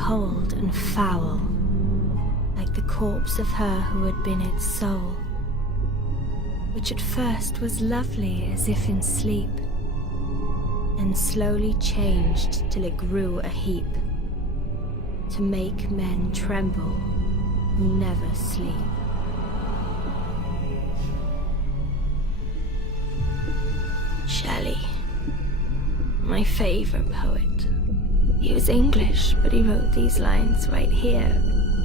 cold and foul, like the corpse of her who had been its soul, which at first was lovely as if in sleep, and slowly changed till it grew a heap, to make men tremble who never sleep. Shelley, my favorite poet. He was English, but he wrote these lines right here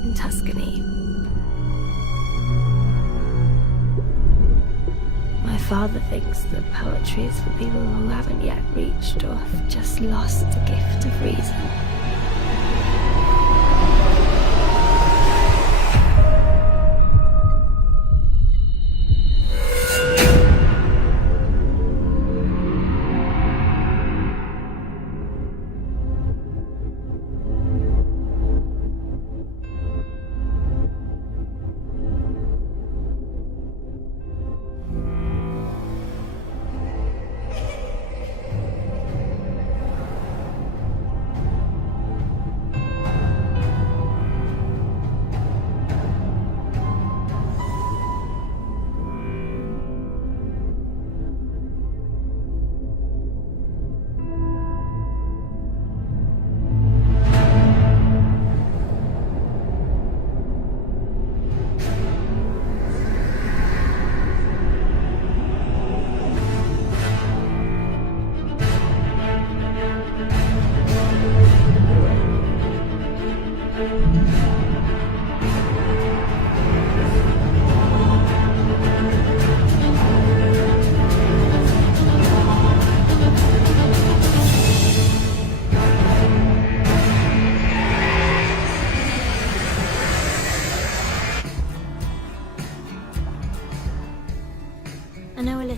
in Tuscany. My father thinks that poetry is for people who haven't yet reached or have just lost the gift of reason.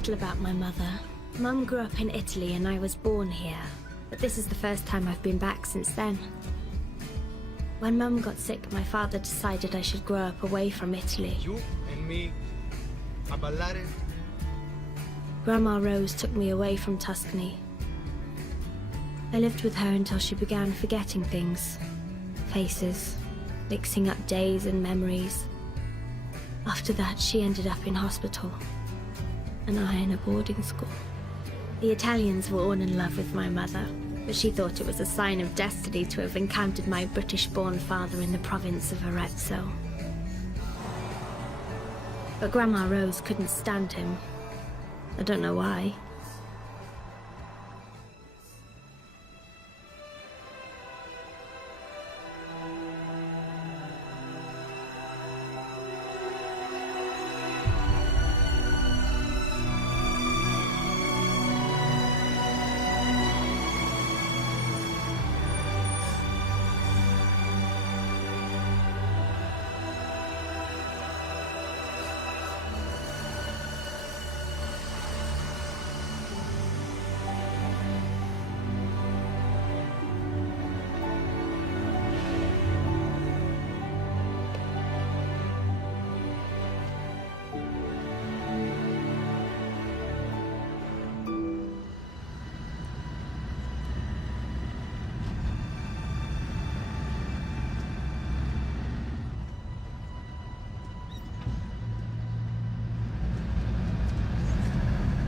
About my mother. Mum grew up in Italy and I was born here, but this is the first time I've been back since then. When Mum got sick, my father decided I should grow up away from Italy. You and me, a ballare. Grandma Rose took me away from Tuscany. I lived with her until she began forgetting things, faces, mixing up days and memories. After that, she ended up in hospital, and I in a boarding school. The Italians were all in love with my mother, but she thought it was a sign of destiny to have encountered my British-born father in the province of Arezzo. But Grandma Rose couldn't stand him. I don't know why.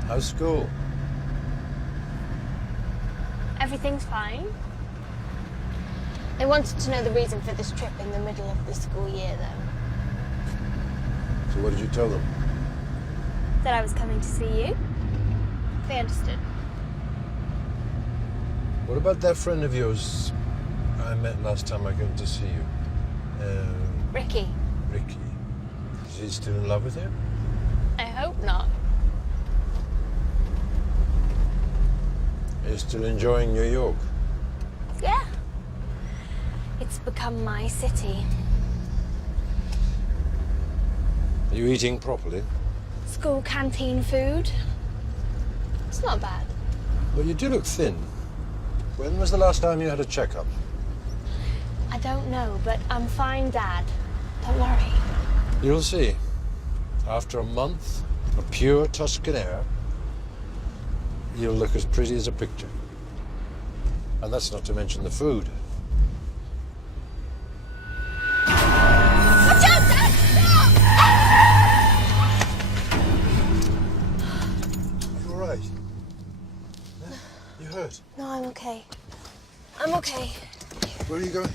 How's school? Everything's fine. They wanted to know the reason for this trip in the middle of the school year, though. So what did you tell them? That I was coming to see you. They understood. What about that friend of yours I met last time I came to see you? Ricky. Ricky. Is he still in love with you? I hope not. Are you still enjoying New York? Yeah. It's become my city. Are you eating properly? School canteen food. It's not bad. Well, you do look thin. When was the last time you had a checkup? I don't know, but I'm fine, Dad. Don't worry. You'll see. After a month of pure Tuscan air, you'll look as pretty as a picture. And that's not to mention the food. Okay. Where are you going?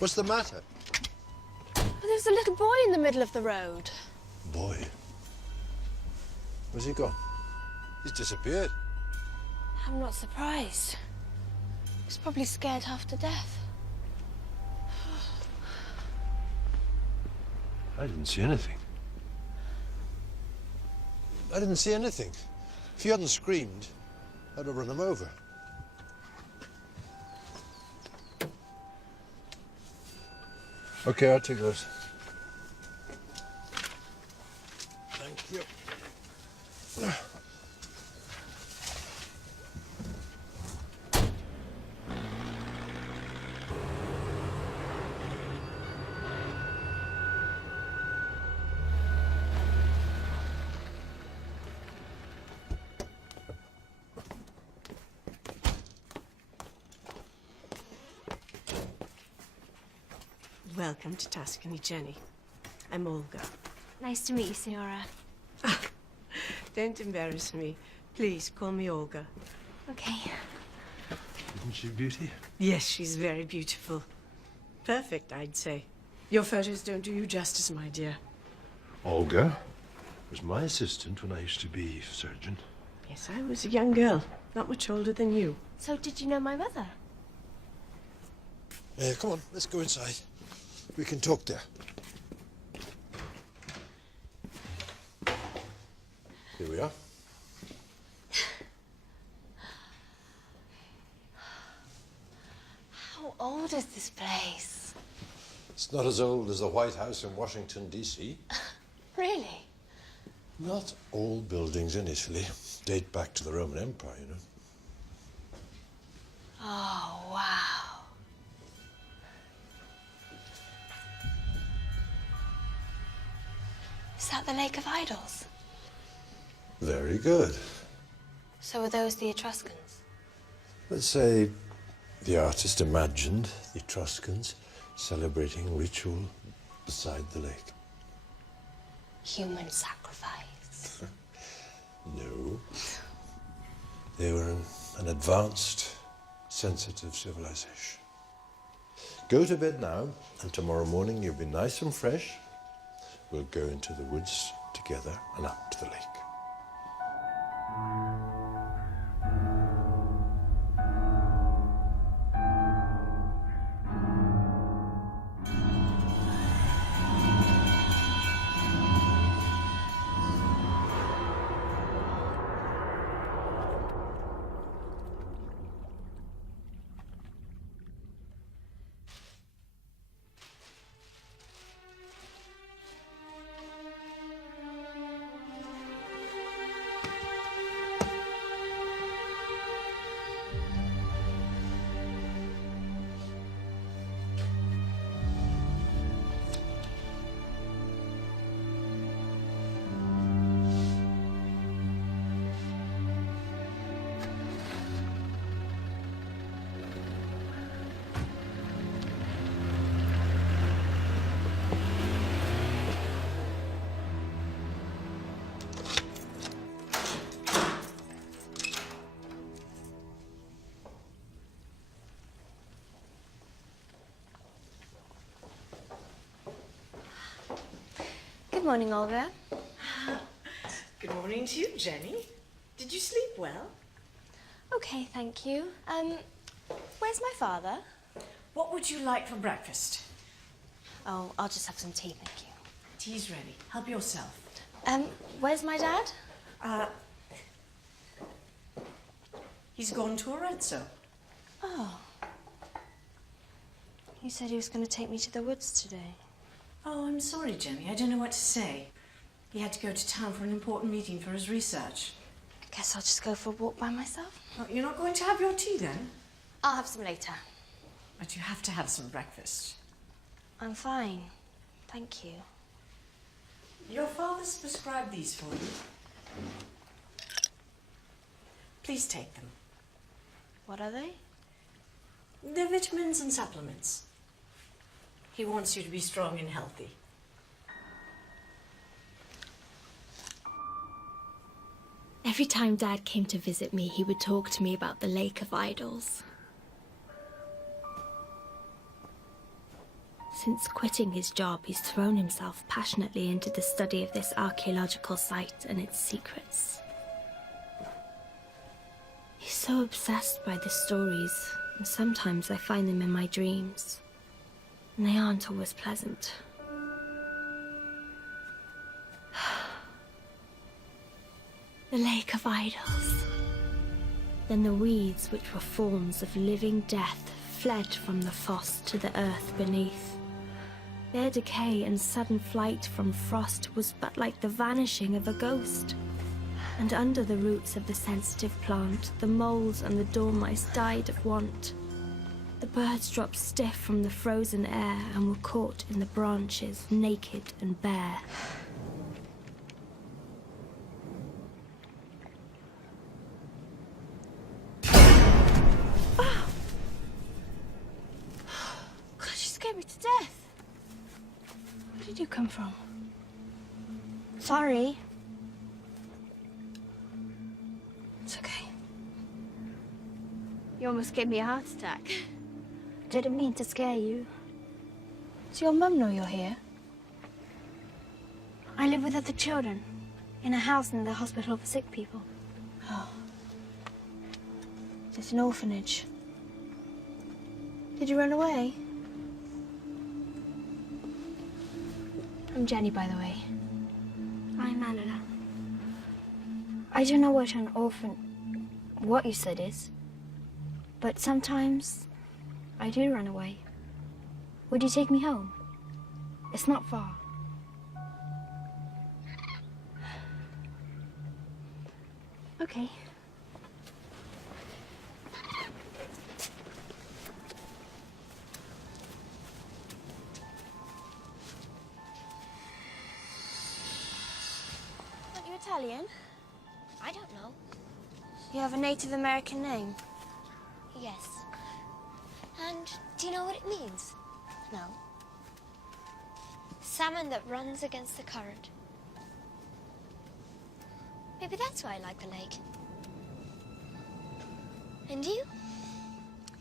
What's the matter? There's a little boy in the middle of the road. Boy. Where's he gone? He's disappeared. I'm not surprised. He's probably scared half to death. I didn't see anything. I didn't see anything. If you hadn't screamed, I'd have run him over. Okay, I'll take those. Thank you. Welcome to Tuscany, Jenny. I'm Olga. Nice to meet you, Signora. Don't embarrass me. Please, call me Olga. Okay. Isn't she a beauty? Yes, she's very beautiful. Perfect, I'd say. Your photos don't do you justice, my dear. Olga was my assistant when I used to be surgeon. Yes, I was a young girl, not much older than you. So did you know my mother? Come on, let's go inside. We can talk there. Here we are. How old is this place? It's not as old as the White House in Washington, D.C. Really? Not all buildings in Italy date back to the Roman Empire, you know. Oh, wow. Is that the Lake of Idols? Very good. So were those the Etruscans? Let's say the artist imagined the Etruscans celebrating ritual beside the lake. Human sacrifice. No. They were an advanced, sensitive civilization. Go to bed now, and tomorrow morning you'll be nice and fresh. We'll go into the woods together and up to the lake. Good morning, Olga. Good morning to you, Jenny. Did you sleep well? Okay, thank you. Where's my father? What would you like for breakfast? Oh, I'll just have some tea, thank you. Tea's ready. Help yourself. Where's my dad? He's gone to Arezzo. Oh. He said he was going to take me to the woods today. Oh, I'm sorry, Jenny. I don't know what to say. He had to go to town for an important meeting for his research. I guess I'll just go for a walk by myself. Oh, you're not going to have your tea, then? I'll have some later. But you have to have some breakfast. I'm fine. Thank you. Your father's prescribed these for you. Please take them. What are they? They're vitamins and supplements. He wants you to be strong and healthy. Every time Dad came to visit me, he would talk to me about the Lake of Idols. Since quitting his job, he's thrown himself passionately into the study of this archaeological site and its secrets. He's so obsessed by the stories, and sometimes I find them in my dreams, and they aren't always pleasant. The Lake of Idols. Then the weeds, which were forms of living death, fled from the foss to the earth beneath. Their decay and sudden flight from frost was but like the vanishing of a ghost. And under the roots of the sensitive plant, the moles and the dormice died of want. The birds dropped stiff from the frozen air and were caught in the branches, naked and bare. God, you scared me to death. Where did you come from? Sorry. It's okay. You almost gave me a heart attack. Didn't mean to scare you. Does your mum know you're here? I live with other children in a house in the hospital for sick people. Oh. It's an orphanage. Did you run away? I'm Jenny, by the way. I'm Anna. I don't know what an orphan... what you said is. But sometimes I do run away. Would you take me home? It's not far. Okay. Aren't you Italian? I don't know. You have a Native American name. Yes. And do you know what it means? No. Salmon that runs against the current. Maybe that's why I like the lake. And you?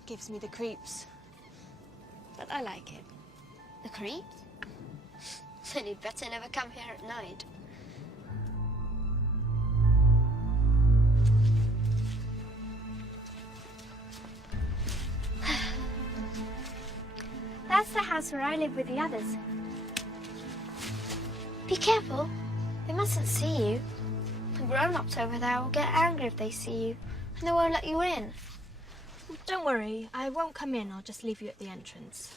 Gives me the creeps. But I like it. The creeps? Then you'd better never come here at night. That's the house where I live with the others. Be careful. They mustn't see you. The grown-ups over there will get angry if they see you, and they won't let you in. Don't worry, I won't come in. I'll just leave you at the entrance.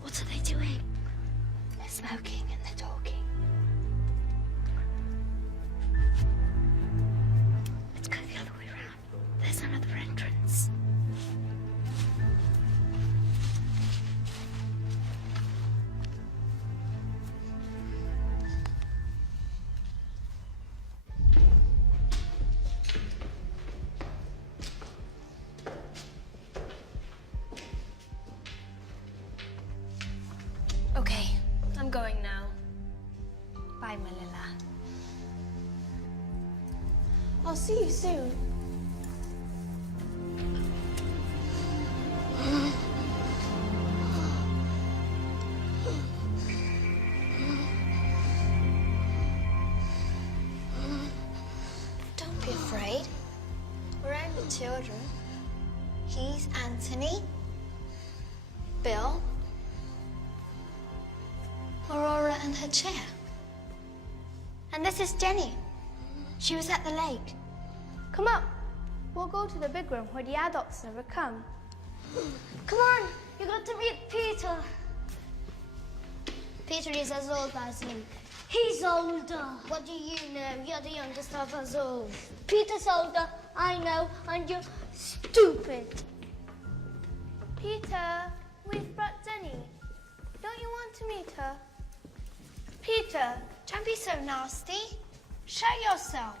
What are they doing? They're smoking and they're talking. Let's go the other way around. There's another entrance. Okay, I'm going now. Bye, Malila. I'll see you soon. Don't be afraid. We're only children. He's Anthony, Bill, Aurora and her chair. And this is Jenny. She was at the lake. Come up. We'll go to the big room where the adults never come. Come on, you got to meet Peter. Peter is as old as you. He's older. What do you know? You're the youngest of us all. Peter's older, I know, and you're stupid. Peter, we've brought Jenny. Don't you want to meet her? Peter, Don't be so nasty. Show yourself.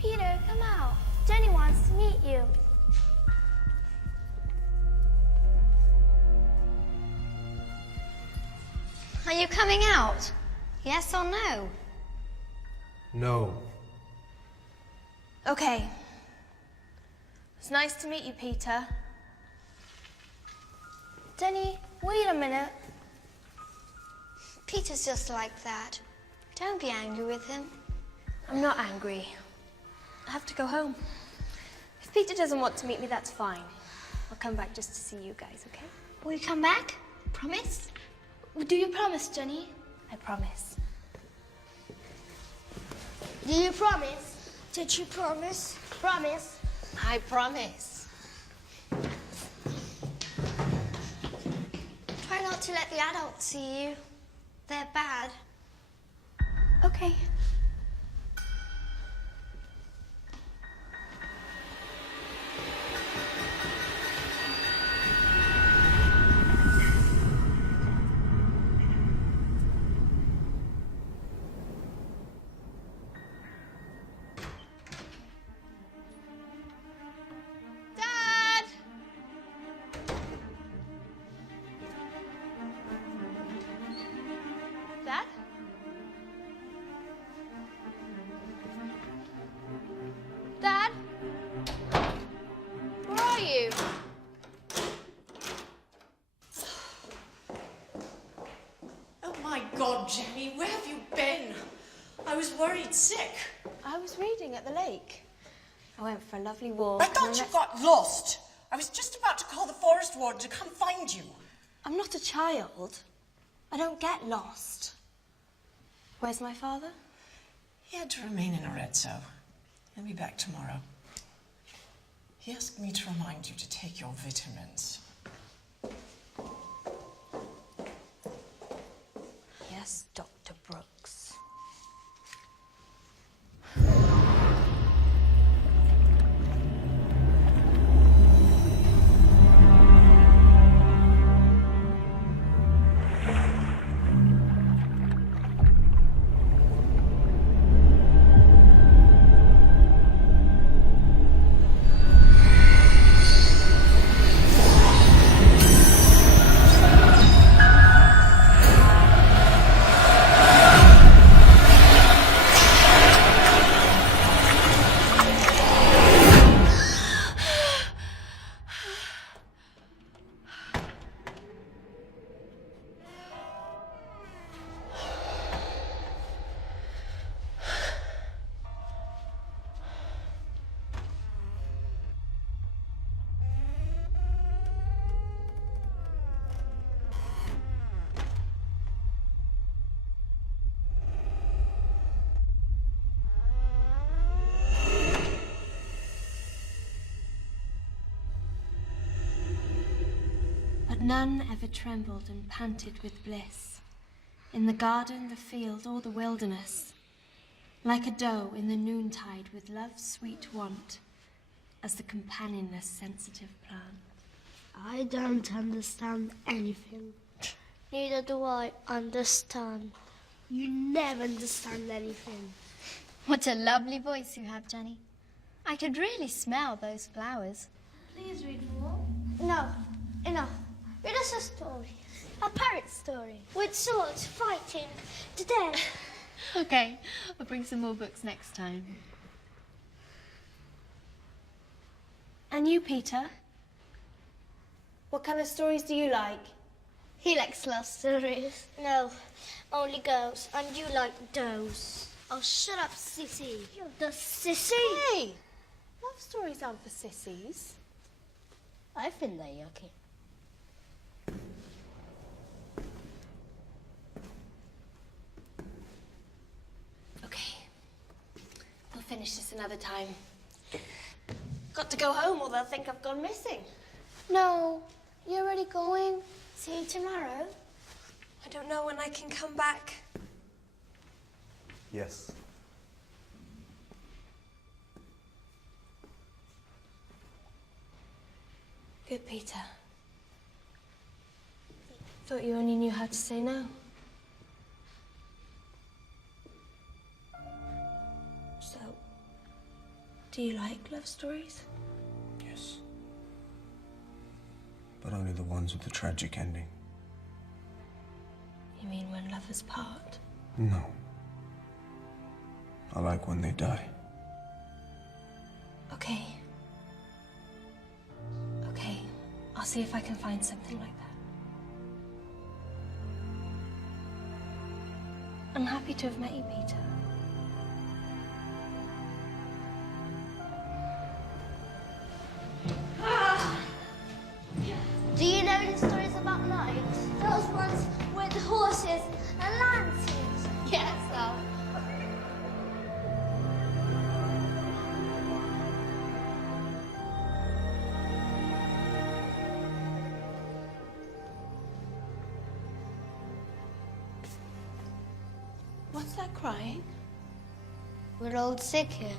Peter, come out. Jenny wants to meet you. Are you coming out? Yes or no? No. Okay. It's nice to meet you, Peter. Denny, wait a minute. Peter's just like that. Don't be angry with him. I'm not angry. I have to go home. If Peter doesn't want to meet me, that's fine. I'll come back just to see you guys, okay? Will you come back? Promise? Do you promise, Jenny? I promise. Do you promise? Did you promise? Promise? I promise. Try not to let the adults see you. They're bad. Okay. Dad? Dad? Where are you? Oh my God, Jenny, where have you been? I was worried sick. I was reading at the lake. I went for a lovely walk. I thought you got lost. I was just about to call the forest warden to come find you. I'm not a child. I don't get lost. Where's my father? He had to remain in Arezzo. He'll be back tomorrow. He asked me to remind you to take your vitamins. Yes, Dr. Brooks. But none ever trembled and panted with bliss, in the garden, the field, or the wilderness, like a doe in the noontide with love's sweet want, as the companionless sensitive plant. I don't understand anything. Neither do I understand. You never understand anything. What a lovely voice you have, Jenny. I could really smell those flowers. Please read more. No, enough. Read us a story. A pirate story. With swords fighting to death. Okay, I'll bring some more books next time. And you, Peter? What kind of stories do you like? He likes love stories. No, only girls. And you like does. Oh, shut up, sissy. You're the sissy. Hey! Love stories aren't for sissies. I think they're yucky. Okay. We'll finish this another time. Got to go home or they'll think I've gone missing. No, you're already going. See you tomorrow. I don't know when I can come back. Yes. Good, Peter. Thought you only knew how to say no. So, do you like love stories? Yes. But only the ones with the tragic ending. You mean when lovers part? No. I like when they die. Okay. Okay, I'll see if I can find something like that. I'm happy to have met you, Peter. Do you know any stories about knights? Those ones with horses and lances. Yes, What's that crying? We're all sick here.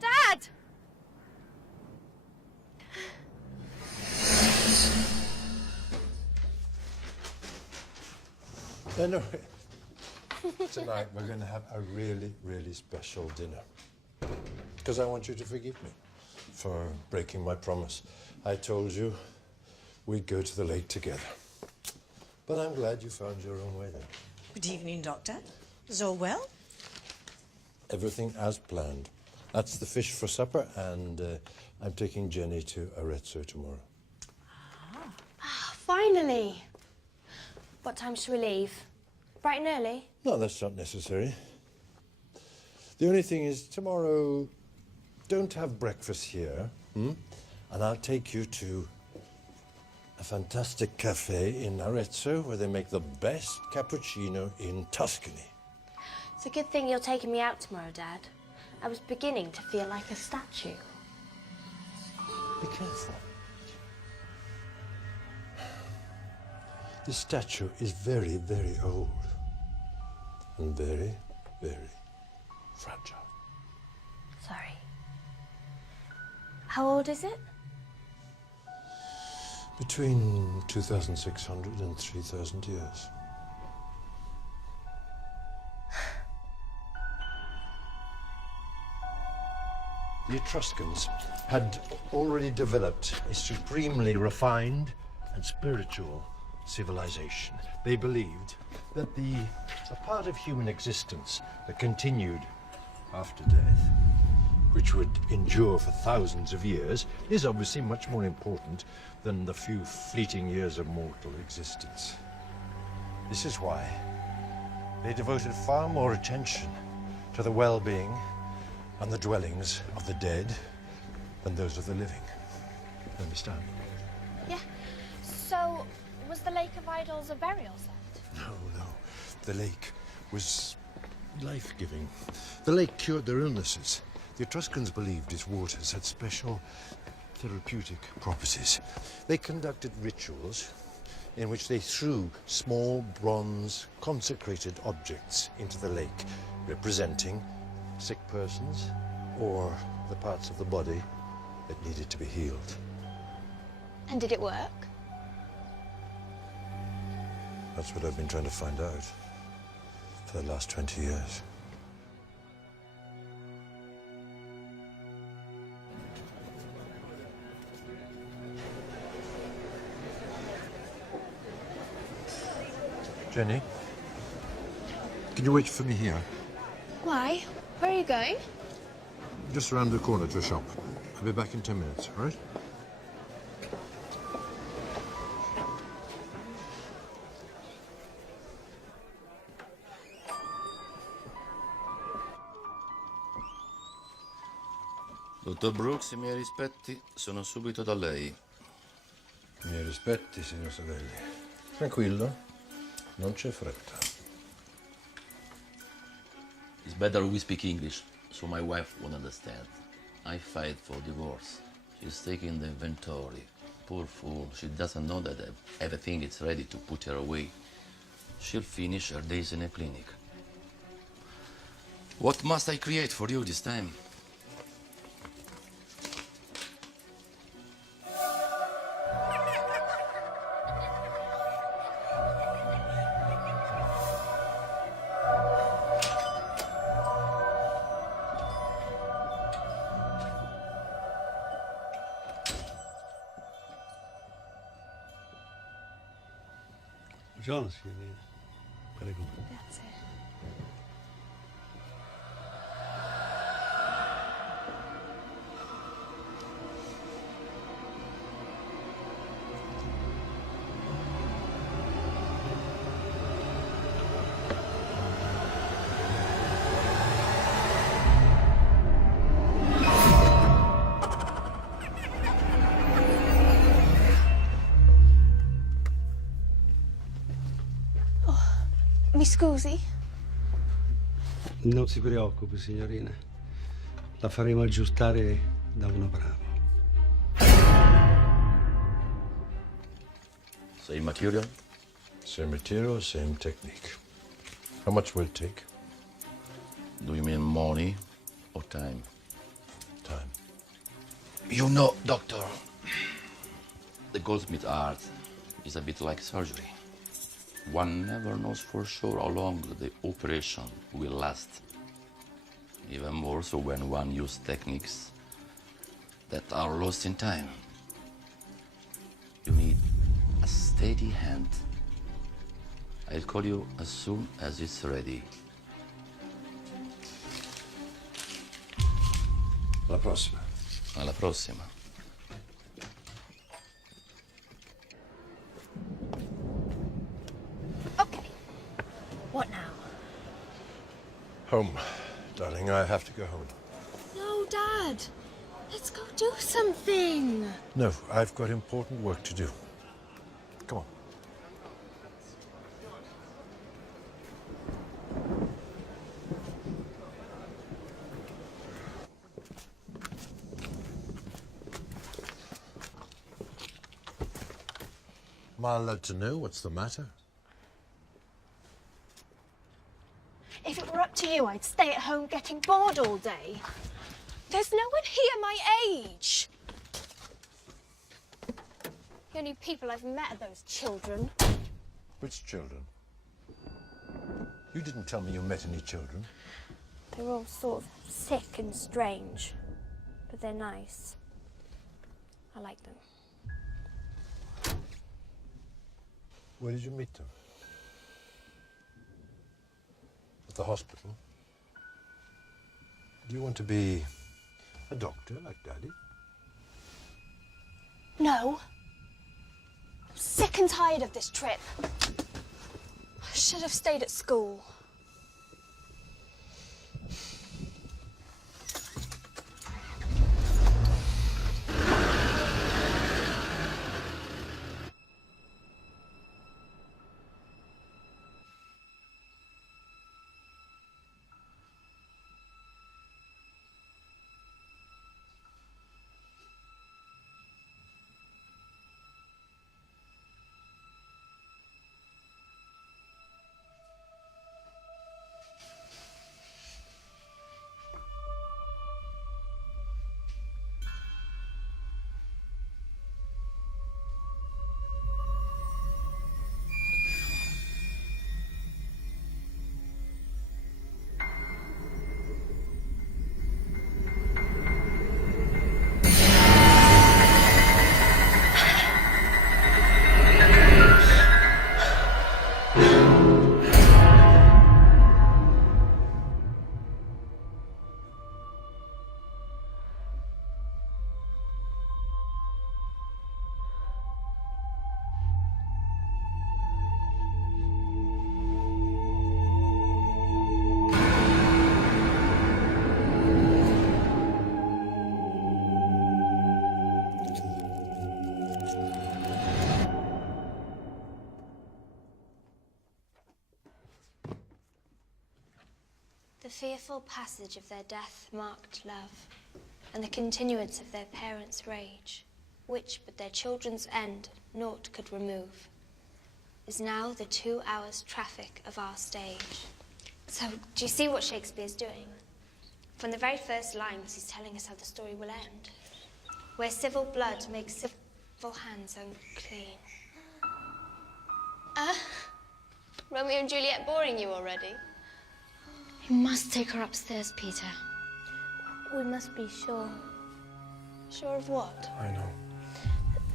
Dad! Anyway, tonight we're going to have a really, really special dinner. Because I want you to forgive me for breaking my promise. I told you we'd go to the lake together. But I'm glad you found your own way there. Good evening, Doctor. Is all well? Everything as planned. That's the fish for supper, and I'm taking Jenny to Arezzo tomorrow. Finally! What time should we leave? Bright and early? No, that's not necessary. The only thing is, tomorrow, don't have breakfast here, and I'll take you to a fantastic cafe in Arezzo where they make the best cappuccino in Tuscany. It's a good thing you're taking me out tomorrow, Dad. I was beginning to feel like a statue. Be careful. This statue is very, very old and very, very fragile. Sorry. How old is it? Between 2,600 and 3,000 years. The Etruscans had already developed a supremely refined and spiritual civilization. They believed that a part of human existence that continued after death, which would endure for thousands of years, is obviously much more important than the few fleeting years of mortal existence. This is why they devoted far more attention to the well-being and the dwellings of the dead than those of the living. You understand? Yeah. So, was the Lake of Idols a burial site? No. The lake was life-giving. The lake cured their illnesses. The Etruscans believed its waters had special therapeutic properties. They conducted rituals in which they threw small bronze consecrated objects into the lake, representing sick persons or the parts of the body that needed to be healed. And did it work? That's what I've been trying to find out for the last 20 years. Jenny, can you wait for me here? Why? Where are you going? Just around the corner to a shop. I'll be back in 10 minutes, all right? Dottor Brooks, i miei rispetti, sono subito da lei. I miei rispetti, signor Savelli. Tranquillo, non c'è fretta. It's better we speak English, so my wife won't understand. I fight for divorce. She's taking the inventory. Poor fool, she doesn't know that everything is ready to put her away. She'll finish her days in a clinic. What must I create for you this time? Buongiorno, signorina. Prego. Grazie. Mi scusi? Non si preoccupi, signorina. La faremo aggiustare da uno bravo. Same material? Same material, same technique. How much will it take? Do you mean money or time? Time. You know, doctor, the goldsmith art is a bit like surgery. One never knows for sure how long the operation will last. Even more so when one uses techniques that are lost in time. You need a steady hand. I'll call you as soon as it's ready. Alla prossima. Alla prossima. Okay. What now? Home. Darling, I have to go home. No, Dad. Let's go do something. No, I've got important work to do. Come on. Am I allowed to know what's the matter? If it were up to you, I'd stay at home getting bored all day. There's no one here my age. The only people I've met are those children. Which children? You didn't tell me you met any children. They're all sort of sick and strange, but they're nice. I like them. Where did you meet them? At the hospital? Do you want to be a doctor like Daddy? No. I'm sick and tired of this trip. I should have stayed at school. fearful passage of their death-marked love, and the continuance of their parents' rage, which but their children's end naught could remove, is now the 2 hours' traffic of our stage. So, do you see what Shakespeare's doing? From the very first lines, he's telling us how the story will end. Where civil blood makes civil hands unclean. Romeo and Juliet boring you already? You must take her upstairs, Peter. We must be sure. Sure of what? I know.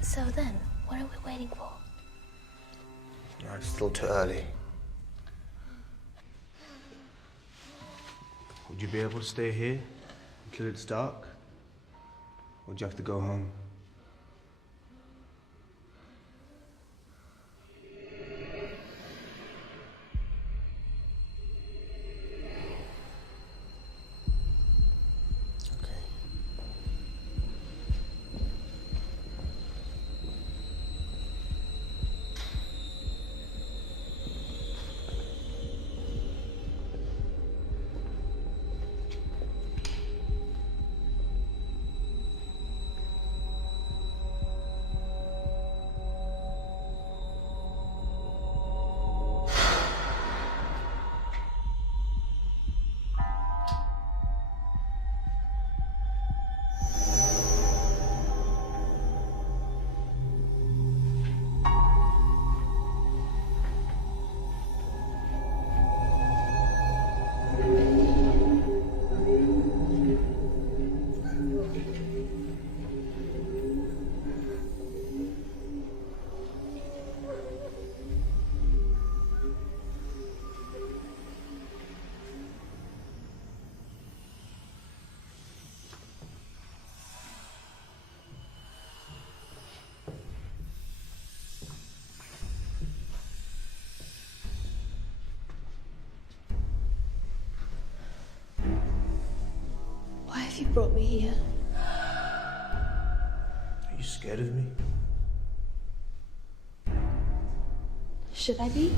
So then, what are we waiting for? No, it's still too early. Would you be able to stay here until it's dark? Or would you have to go home? Why have you brought me here? Are you scared of me? Should I be?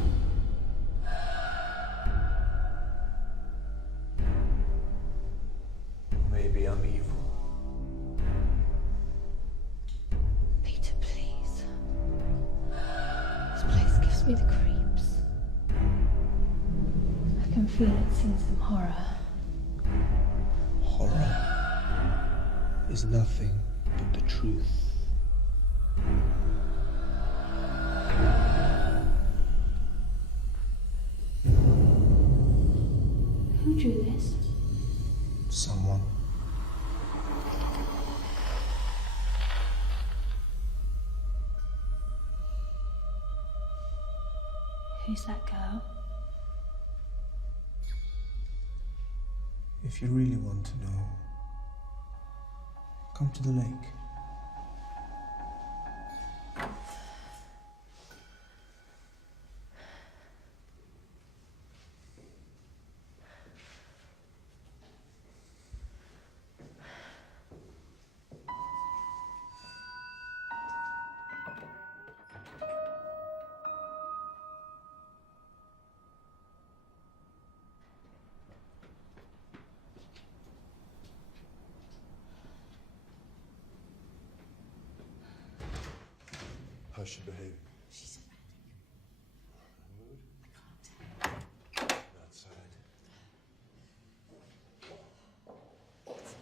Maybe I'm evil. Peter, please. This place gives me the creeps. I can feel it's seen some horror. Horror is nothing but the truth. Who drew this? Someone. Who's that girl? If you really want to know, come to the lake. How's she behaving? She's erratic. Mood? Outside.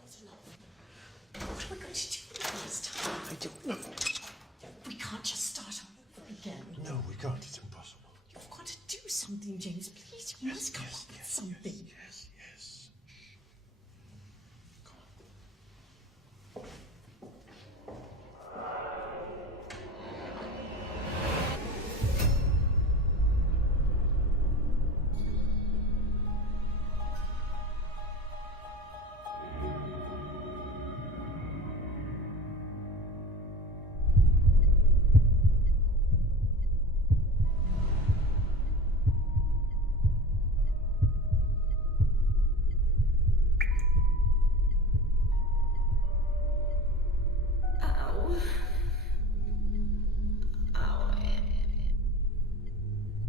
It's not enough. What are we going to do this time? I don't know. We can't just start all over again. No, we can't. It's impossible. You've got to do something, James. Please, you must come up with something. Yes.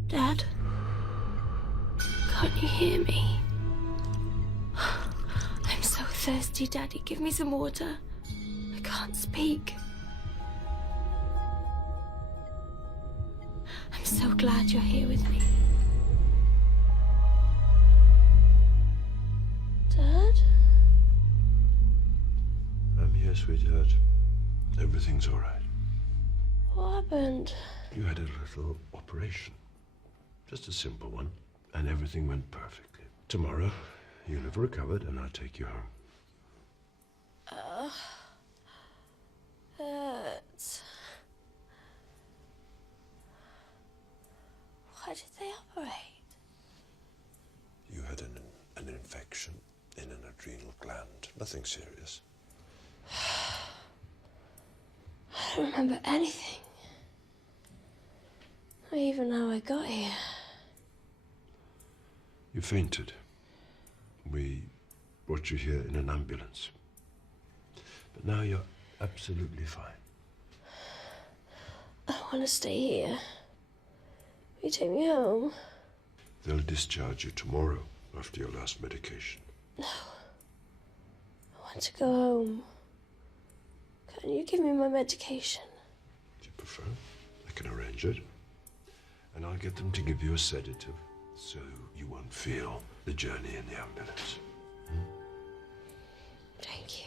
Dad? Can't you hear me? thirsty, Daddy. Give me some water. I can't speak. I'm so glad you're here with me. Dad? I'm here, sweetheart. Everything's all right. What happened? You had a little operation. Just a simple one. And everything went perfectly. Tomorrow, you'll have recovered and I'll take you home. Hurts. Why did they operate? You had an infection in an adrenal gland. Nothing serious. I don't remember anything. Not even how I got here. You fainted. We brought you here in an ambulance. But now you're absolutely fine. I want to stay here. Will you take me home? They'll discharge you tomorrow after your last medication. No. I want to go home. Can you give me my medication? Do you prefer? I can arrange it. And I'll get them to give you a sedative so you won't feel the journey in the ambulance. Thank you.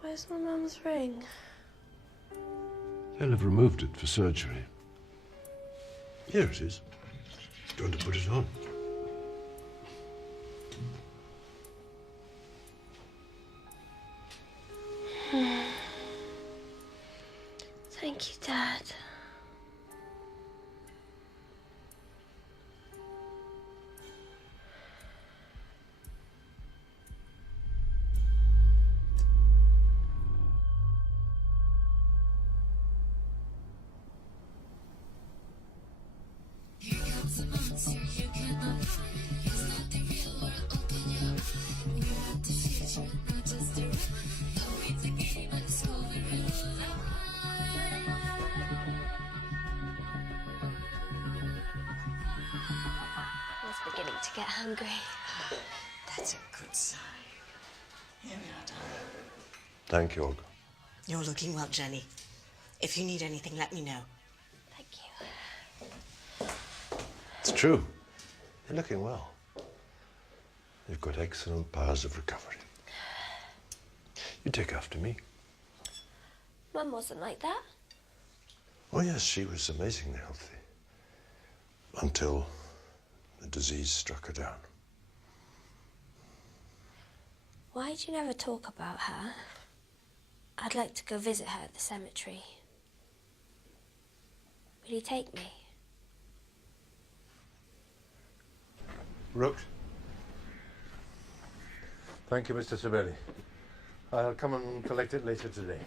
Where's my mum's ring? They'll have removed it for surgery. Here it is. Do you want to put it on? Thank you, Dad. Beginning to get hungry. That's a good sign. Here we are, darling. Thank you, Olga. You're looking well, Jenny. If you need anything, let me know. Thank you. It's true. You're looking well. You've got excellent powers of recovery. You take after me. Mum wasn't like that. Oh, yes, she was amazingly healthy. Until the disease struck her down. Why'd you never talk about her? I'd like to go visit her at the cemetery. Will you take me? Brooks. Thank you, Mr. Sibeli. I'll come and collect it later today.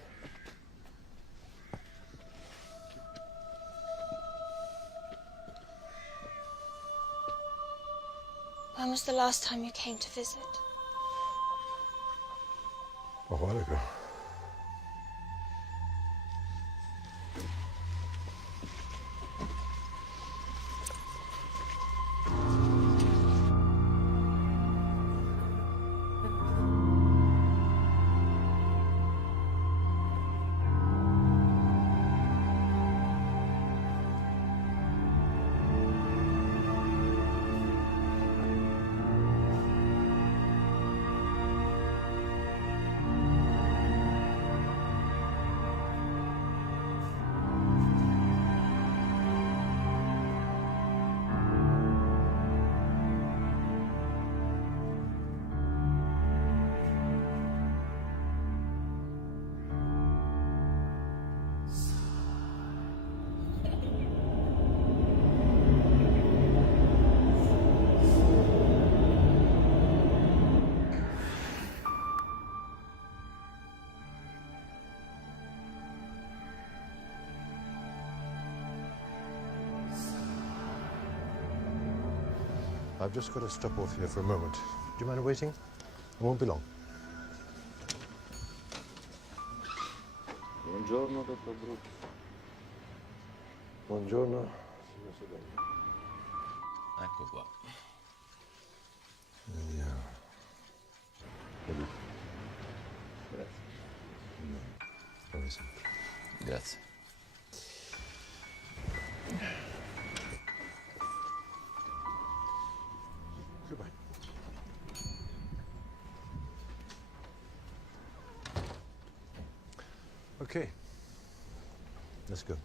When was the last time you came to visit? A while ago. I've just got to stop off here for a moment. Do you mind waiting? I won't be long. Buongiorno, Dottor Brooks. Buongiorno, signor Sibeli. Ecco qua. Vediamo. Come sempre. Grazie. Goodbye. Okay. Let's go.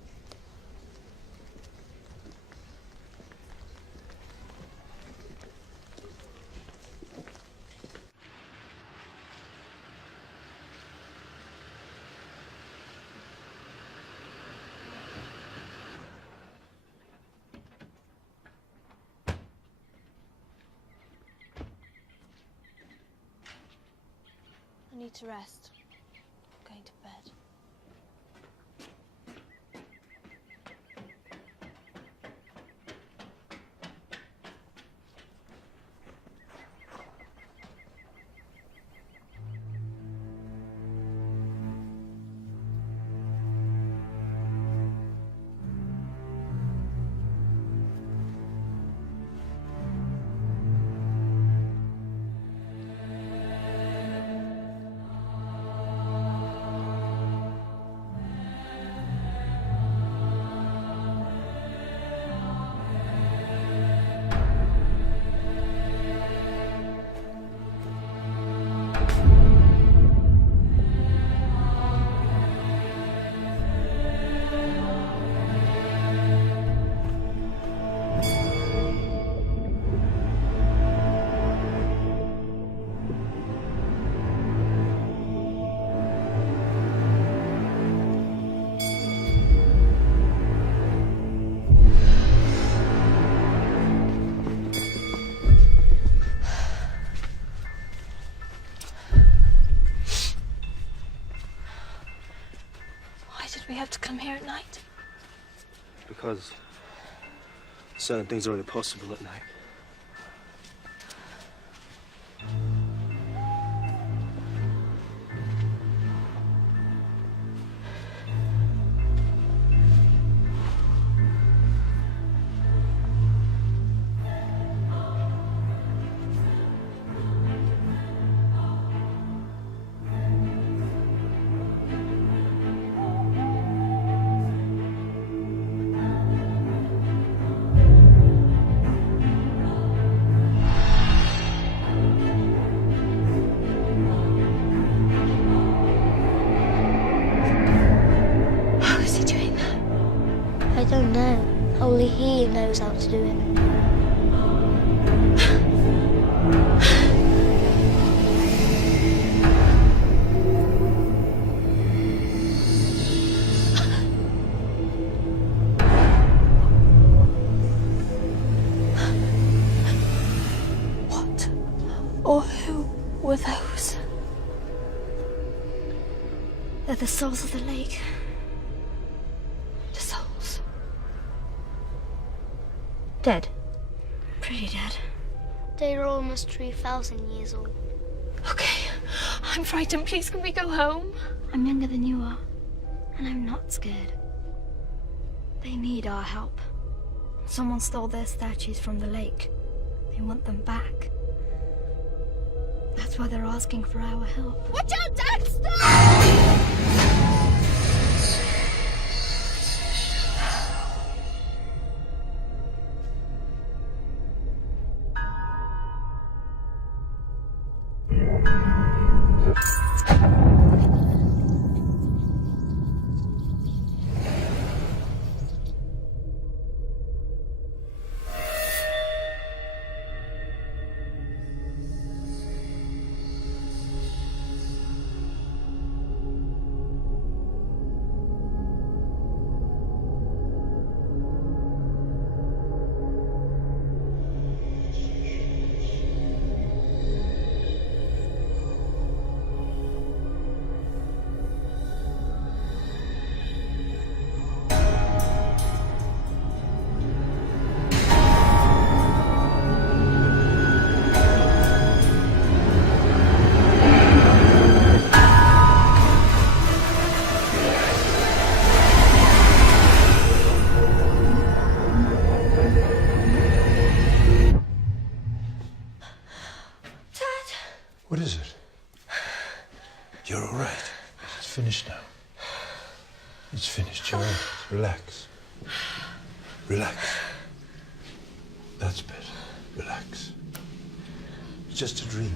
I need to rest. I'm going to bed. Why did we have to come here at night? Because certain things are only possible at night. How is he doing that? I don't know. Only he knows how to do it. What or who were those? They're the souls of the lake. The souls. Dead. Pretty dead. They're almost 3,000 years old. Okay, I'm frightened. Please, can we go home? I'm younger than you are, and I'm not scared. They need our help. Someone stole their statues from the lake. They want them back. That's why they're asking for our help. Watch out, Dad! Stop! It's finished, you're right. Relax. Relax. That's better. Relax. It's just a dream.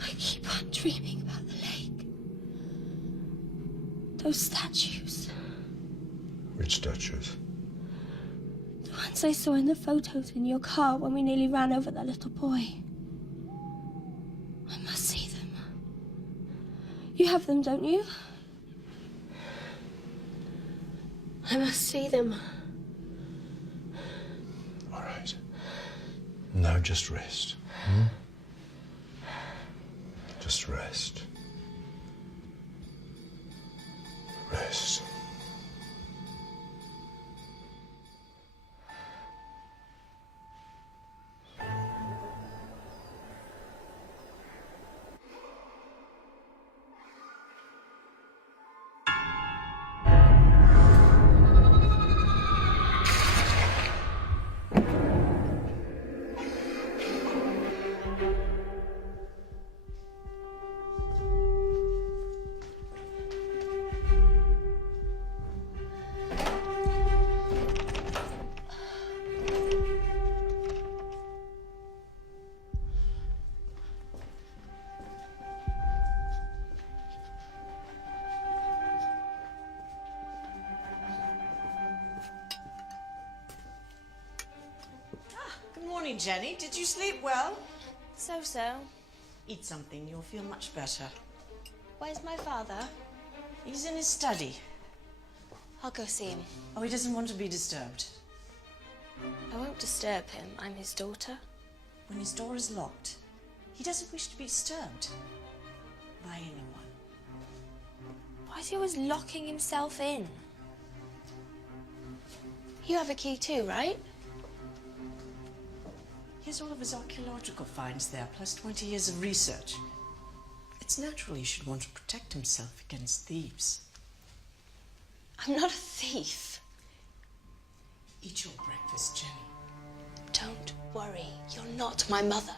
I keep on dreaming about the lake. Those statues. Which statues? The ones I saw in the photos in your car when we nearly ran over that little boy. I must see them. You have them, don't you? I must see them. All right. Now just rest. Just rest. Rest. Good morning, Jenny. Did you sleep well? So. Eat something, you'll feel much better. Where's my father? He's in his study. I'll go see him. Oh, he doesn't want to be disturbed. I won't disturb him. I'm his daughter. When his door is locked, he doesn't wish to be disturbed by anyone. Why is he always locking himself in? You have a key too, right? He has all of his archaeological finds there, plus 20 years of research. It's natural he should want to protect himself against thieves. I'm not a thief. Eat your breakfast, Jenny. Don't worry. You're not my mother.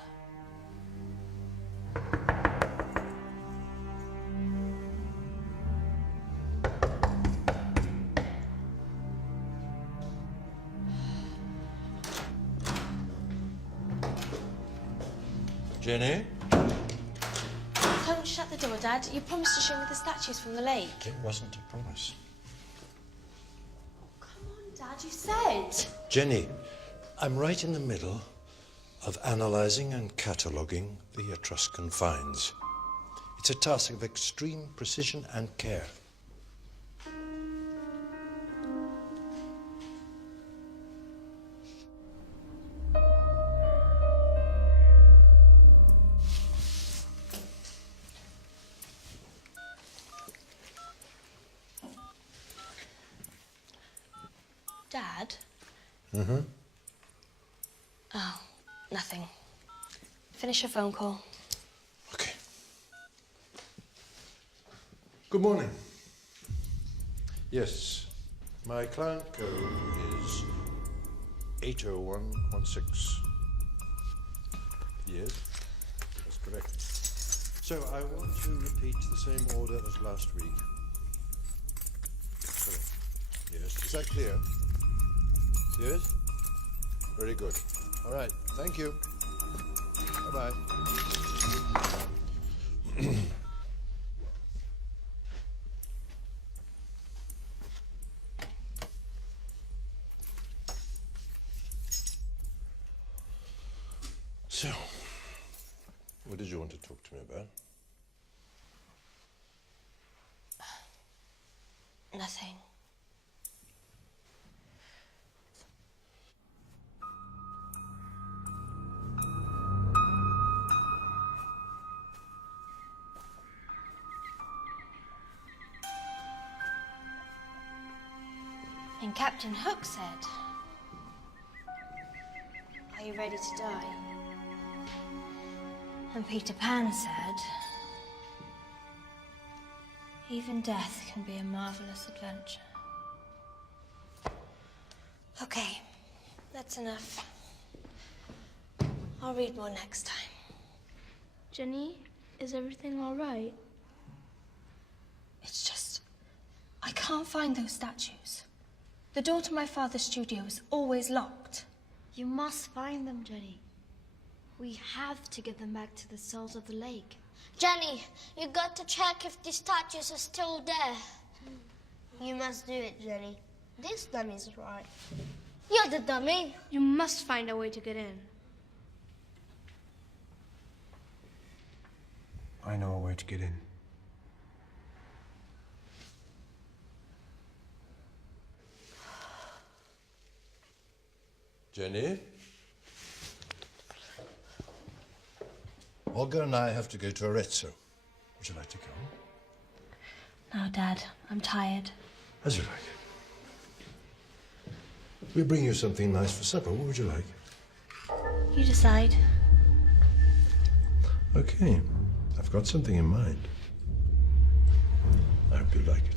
Jenny? Don't shut the door, Dad. You promised to show me the statues from the lake. It wasn't a promise. Come on, Dad. You said. Jenny, I'm right in the middle of analysing and cataloguing the Etruscan finds. It's a task of extreme precision and care. Dad? Oh, nothing. Finish your phone call. Okay. Good morning. Yes, my client code is 80116. Yes, that's correct. So I want to repeat the same order as last week. Correct. Yes, is that clear? Yes? Very good. All right, thank you. Bye-bye. So, what did you want to talk to me about? Nothing. And Captain Hook said, "Are you ready to die?" And Peter Pan said, "Even death can be a marvelous adventure." Okay, that's enough. I'll read more next time. Jenny, is everything all right? It's just, I can't find those statues. The door to my father's studio is always locked. You must find them, Jenny. We have to get them back to the souls of the lake. Jenny, you got to check if the statues are still there. You must do it, Jenny. This dummy's right. You're the dummy. You must find a way to get in. I know a way to get in. Jenny? Olga and I have to go to Arezzo. Would you like to come? No, Dad, I'm tired. As you like. We'll bring you something nice for supper. What would you like? You decide. Okay. I've got something in mind. I hope you like it.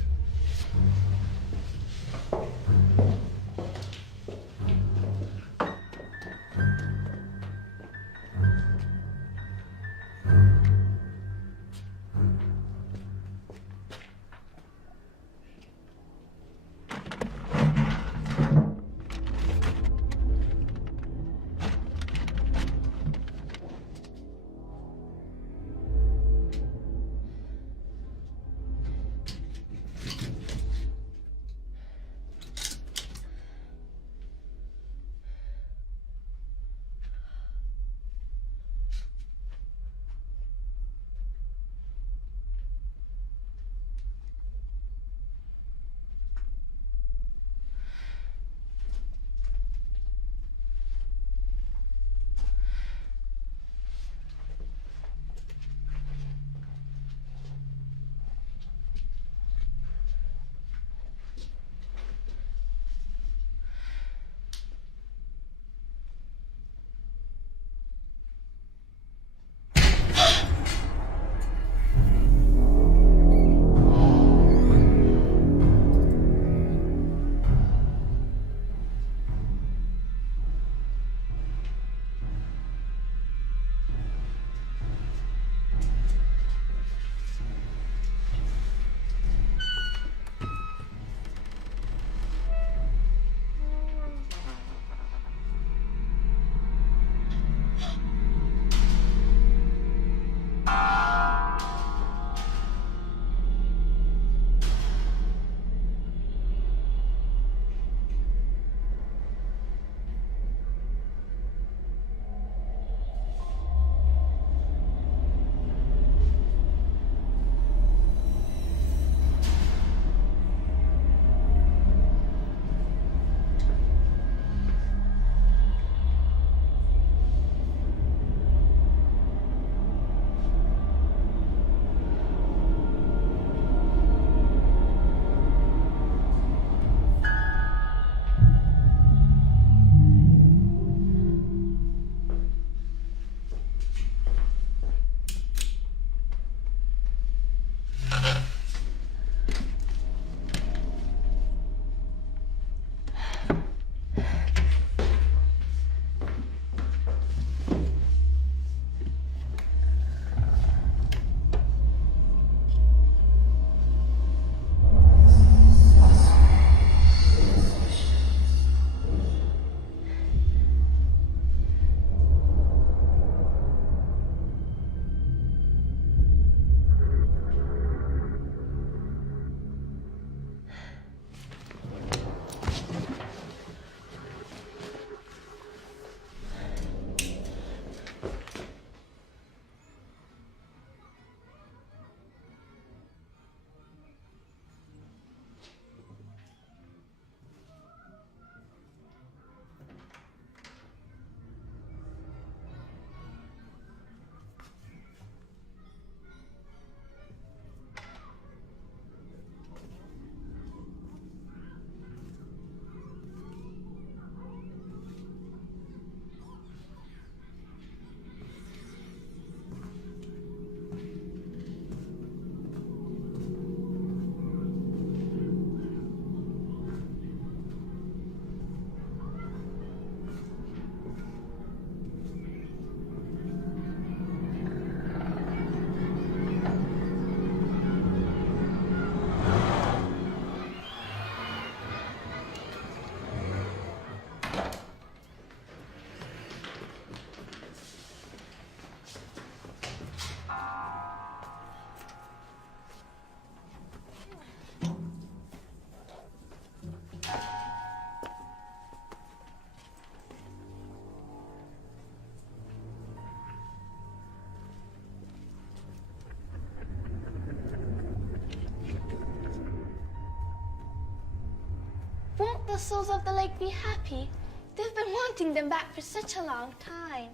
the souls of the lake be happy? They've been wanting them back for such a long time.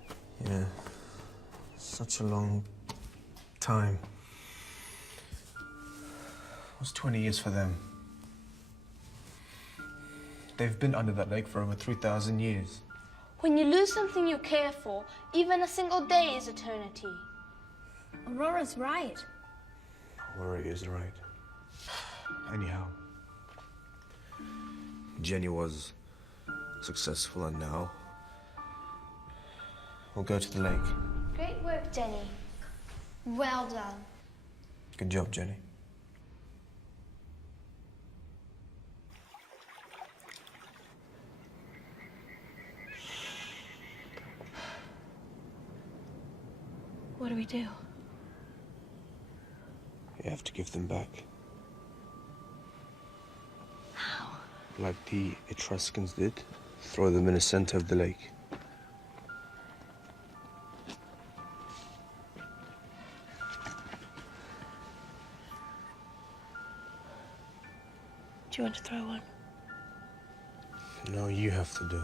Yeah, such a long time. What's 20 years for them? They've been under that lake for over 3,000 years. When you lose something you care for, even a single day is eternity. Aurora's right. Aurora is right. Anyhow, Jenny was successful, and now we'll go to the lake. Great work, Jenny. Well done. Good job, Jenny. What do we do? You have to give them back. How? Like the Etruscans did. Throw them in the center of the lake. Do you want to throw one? No, you have to do it.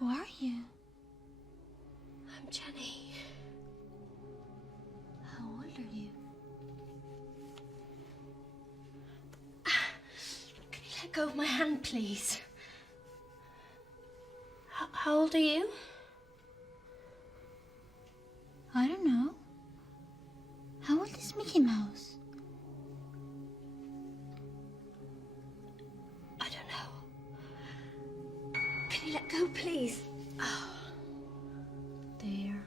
Who are you? I'm Jenny. How old are you? Can you let go of my hand, please? How old are you? I don't know. How old is Mickey Mouse? I don't know. Can you let go, please? Oh. There.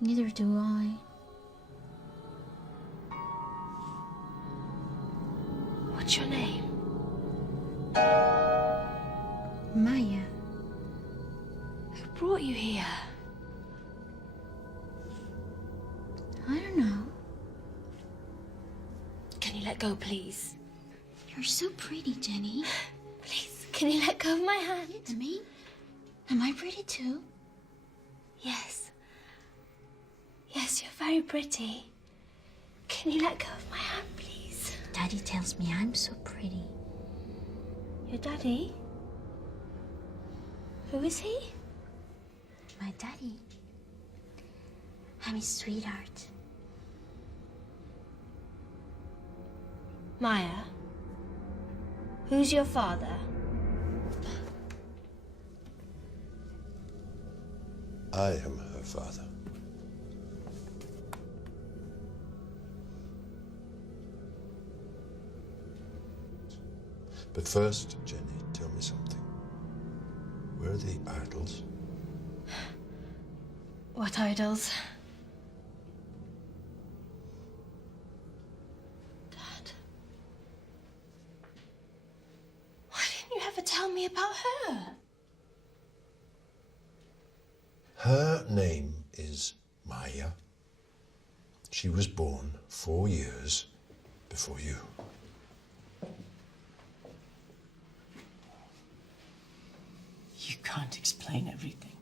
Neither do I. What's your name? Maya. Who brought you here? I don't know. Can you let go, please? You're so pretty, Jenny. Please, can you let go of my hand? And me? Am I pretty too? Yes. Yes, you're very pretty. Can you let go of my hand, please? Daddy tells me I'm so pretty. Your daddy? Who is he? My daddy. I'm his sweetheart. Maya, Who's your father? I am her father. But first, Jenny, tell me something. Where are the idols? What idols? Dad. Why didn't you ever tell me about her? Her name is Maya. She was born 4 years before you. You can't explain everything.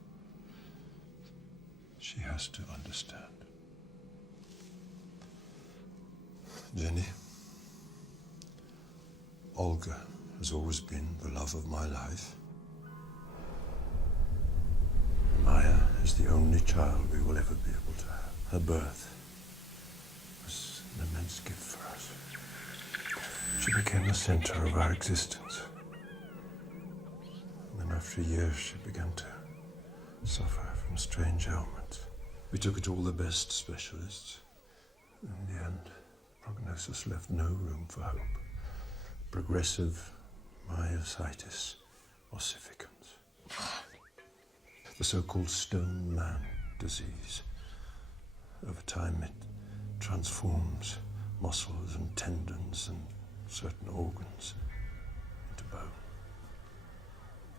She has to understand. Jenny, Olga has always been the love of my life. Maya is the only child we will ever be able to have. Her birth was an immense gift for us. She became the center of our existence. And then after years, she began to suffer from strange ailments. We took her to all the best specialists. In the end, prognosis left no room for hope. Progressive myositis ossificans. The so-called stone man disease. Over time, it transforms muscles and tendons and certain organs into bone,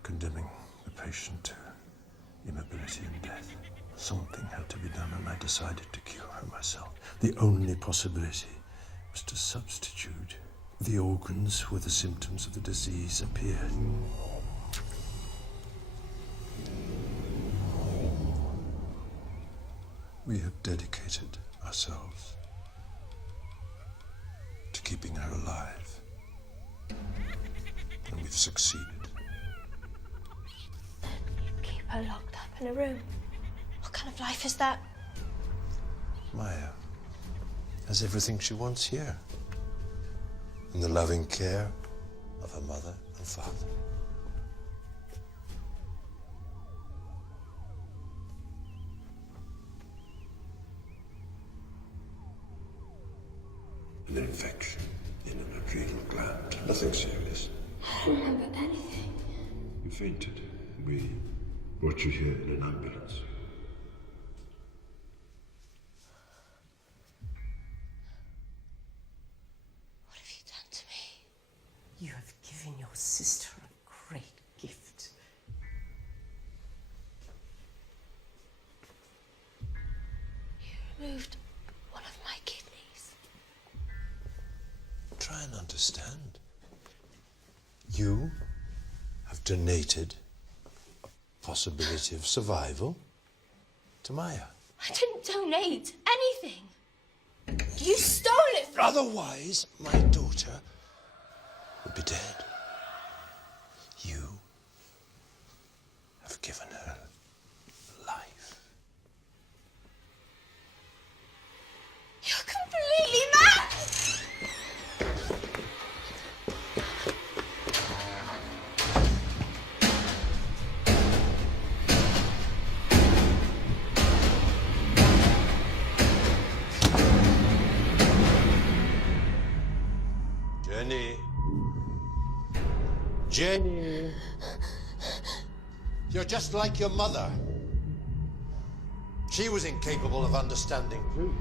condemning the patient to immobility and death. Something had to be done, and I decided to cure her myself. The only possibility was to substitute the organs where the symptoms of the disease appeared. We have dedicated ourselves to keeping her alive, and we've succeeded. Keep her locked up in a room. What kind of life is that? Maya has everything she wants here, in the loving care of her mother and father. An infection in an adrenal gland. Nothing serious. I don't remember anything. You fainted. We brought you here in an ambulance. What have you done to me? You have given your sister a great gift. You removed one of my kidneys. Try and understand. You have donated a possibility of survival to Maya. I didn't donate anything. You stole it from me. Otherwise, my daughter would be dead. You have given her life. You're completely mad! Jenny. Jenny. You're just like your mother. She was incapable of understanding too.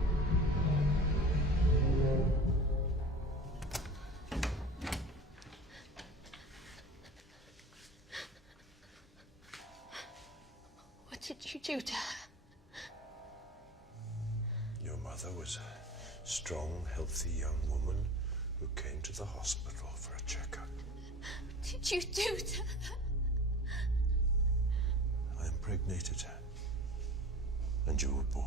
What did you do to her? Your mother was a strong, healthy young woman who came to the hospital for a checkup. What did you do to her? I impregnated her, and you were born.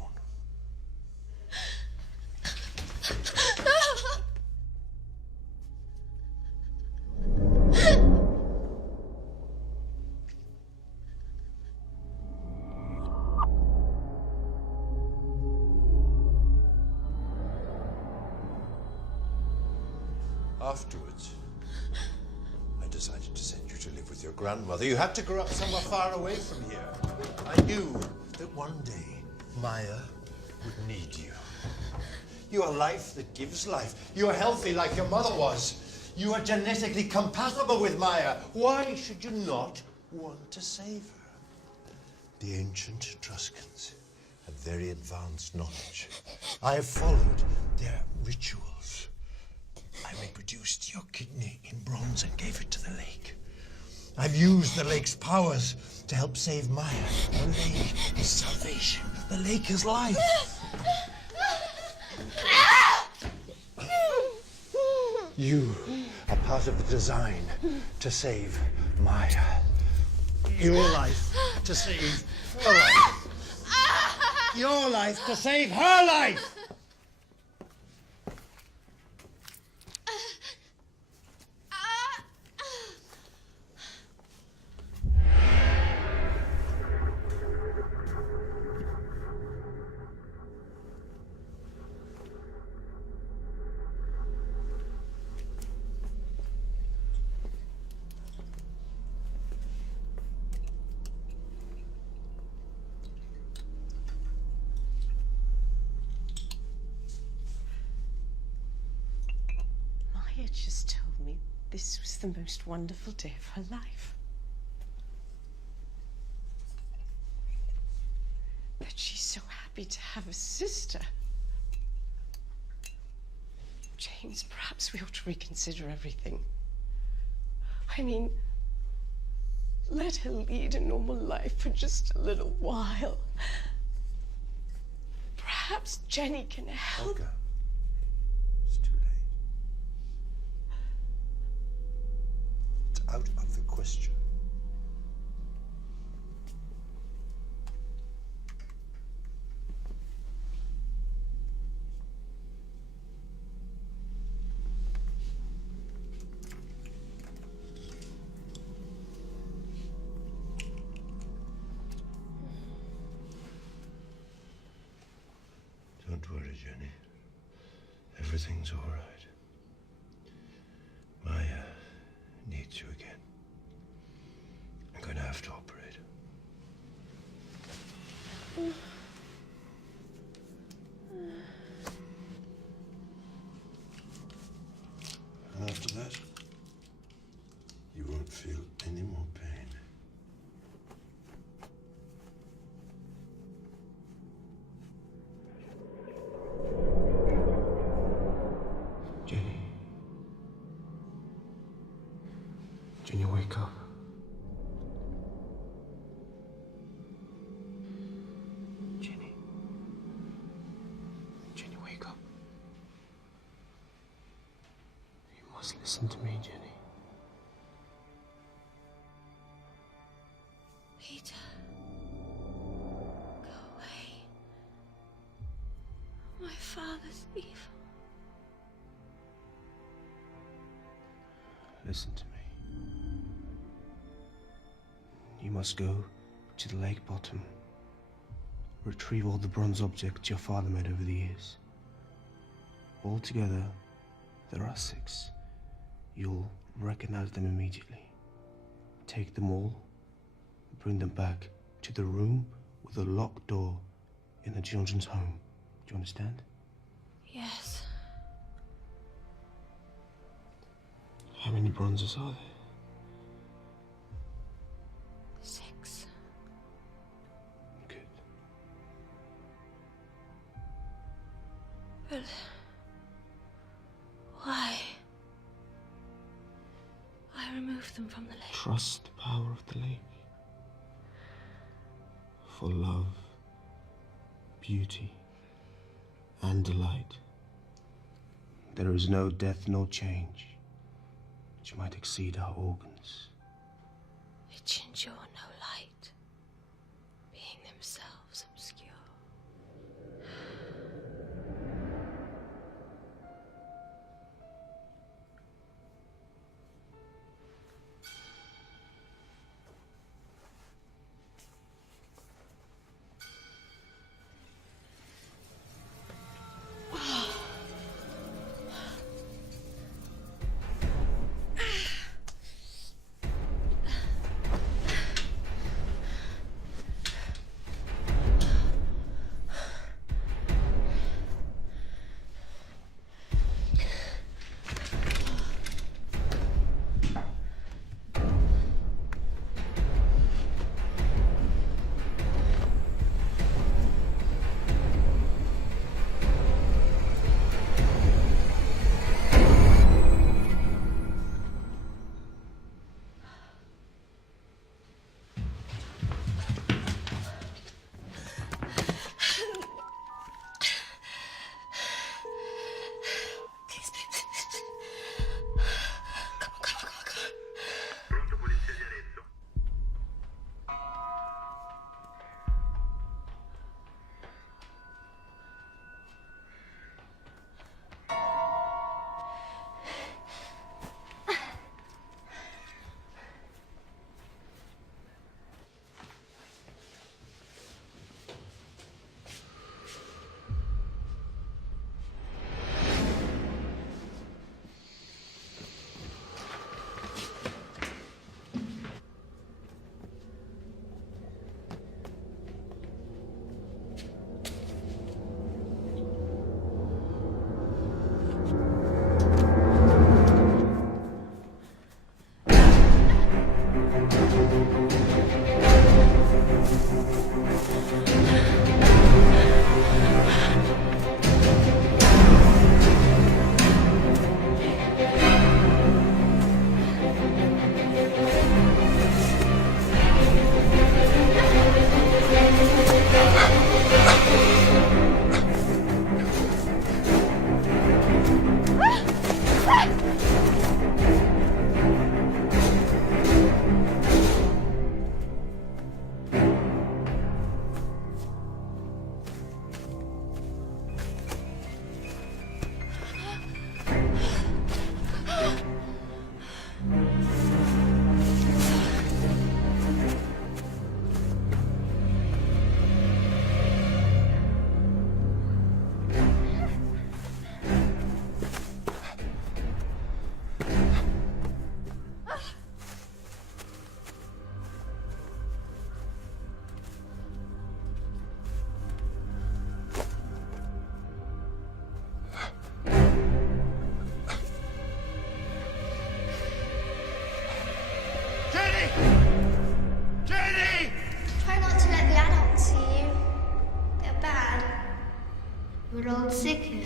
Afterwards, decided to send you to live with your grandmother, you had to grow up somewhere far away from here. I knew that one day Maya would need you. You are life that gives life. You are healthy like your mother was. You are genetically compatible with Maya. Why should you not want to save her? The ancient Etruscans had very advanced knowledge. I have followed their rituals. I reproduced your kidney in bronze and gave it to the lake. I've used the lake's powers to help save Maya. The lake is salvation. The lake is life. You are part of the design to save Maya. Your life to save her life. Your life to save her life. Maya just told me this was the most wonderful day of her life. That she's so happy to have a sister. James, perhaps we ought to reconsider everything. I mean, let her lead a normal life for just a little while. Perhaps Jenny can help. Olga, it's too late. It's out of the question. Don't worry, Jenny. Everything's all right. Maya needs you again. I'm going to have to operate. And after that, you won't feel any more pain. Jenny. Jenny, wake up. Jenny. Jenny, wake up. You must listen to me, Jenny. Peter. Go away. My father's evil. Listen to me. You must go to the lake bottom. Retrieve all the bronze objects your father made over the years. Altogether, there are 6. You'll recognize them immediately. Take them all, bring them back to the room with a locked door in the children's home. Do you understand? Yes. How many bronzes are there? 6. Good. But why? I removed them from the lake. Trust the power of the lake. For love, beauty, and delight. There is no death, no change, which might exceed our organs. Which endure no light, being themselves obscure. good old sick here.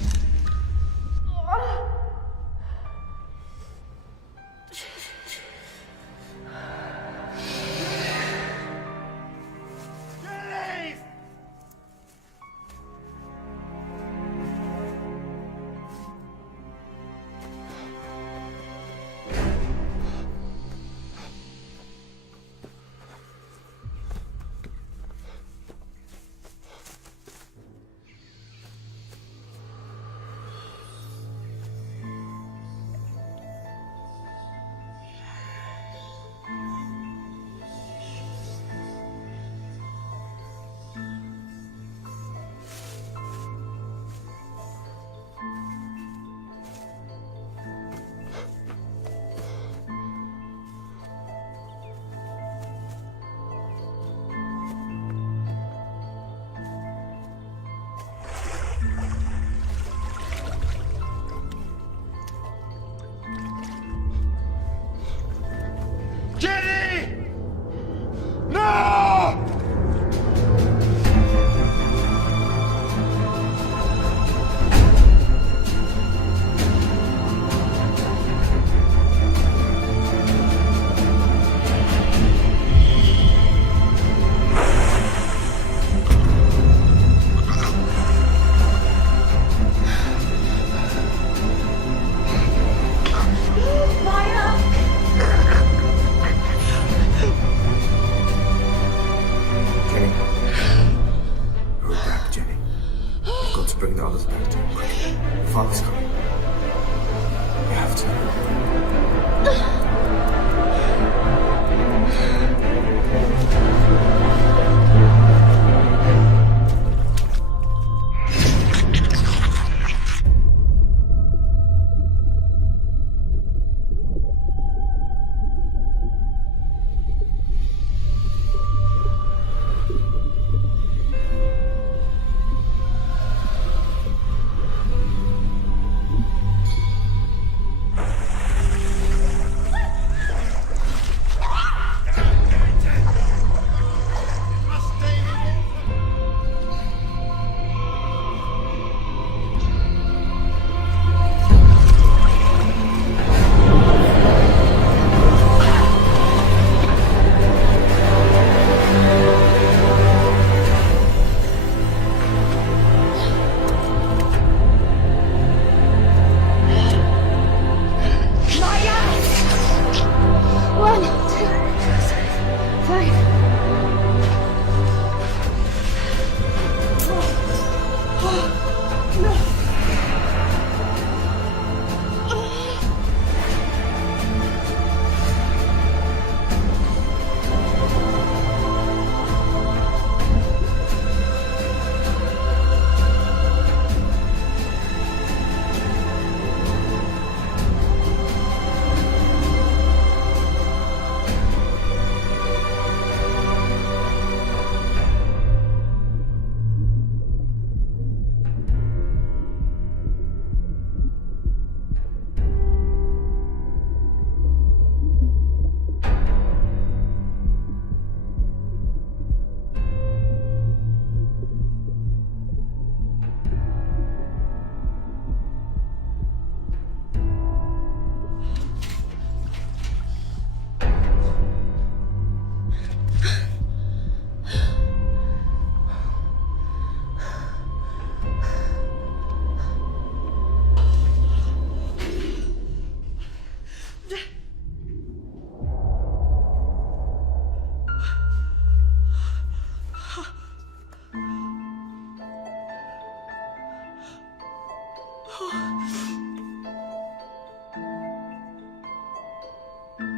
Bring the others back to him quickly. Father's coming. We have to.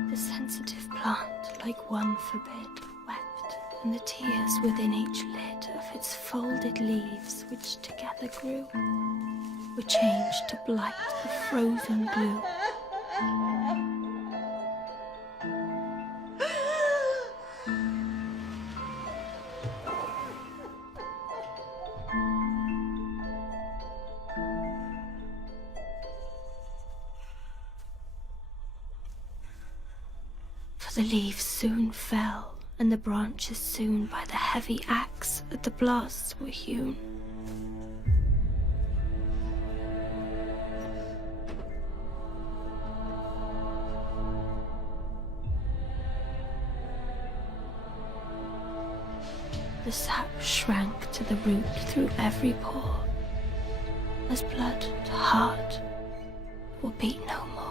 The sensitive plant, like one forbid, wept, and the tears within each lid of its folded leaves, which together grew, were changed to blight the frozen blue. The leaves soon fell, and the branches soon by the heavy axe at the blasts were hewn. The sap shrank to the root through every pore, as blood to heart will beat no more.